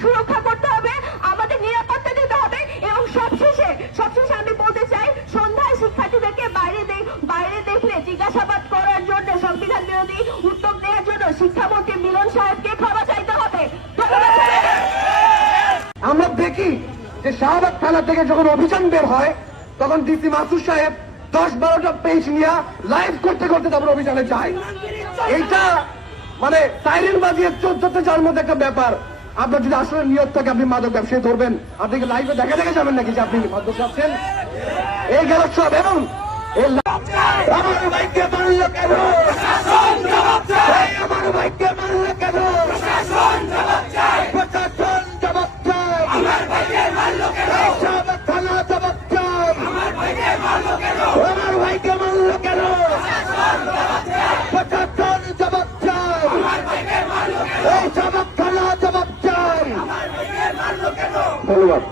সুরক্ষা করতে হবে, আমাদের নিরাপত্তা দিতে হবে। এবং সবশেষে আমি বলতে চাই, সন্ধ্যায় শিক্ষার্থীদেরকে বাইরে দেখলে জিজ্ঞাসাবাদ করার জন্য, সংবিধান বিরোধী উদ্যোগ নেওয়ার জন্য শিক্ষামন্ত্রী মিলন সাহেবকে ক্ষমা চাইতে হবে। আমরা দেখি যে শাহবাগ থানা থেকে যখন অভিযান বের হয় তখন ডিসি মাসুদ সাহেব 10-12টা পেজ নিয়ে লাইভ করতে করতে তারপর অভিযানে যায়। এইটা মানে সাইরেন বাজিয়ে 14তে যাওয়ার মধ্যে একটা ব্যাপার। আপনার যদি আসলে নিয়ত থাকে আপনি মাদক ব্যবসায়ী ধরবেন, আপনি কি লাইভে দেখা যাবেন নাকি যে আপনি মাদক খাচ্ছেন? এই গেল সব। এবং আমার ভাইকে মারল কেন? আমার ভাইকে মারল কেন? প্রশাসন জবাব চায়। শাহবাগ থানা জবাব চায়। আমার ভাইকে মারল কেন? প্রশাসন জবাব চায়। এই শাহবাগ থানা জবাব চায়। ধন্যবাদ।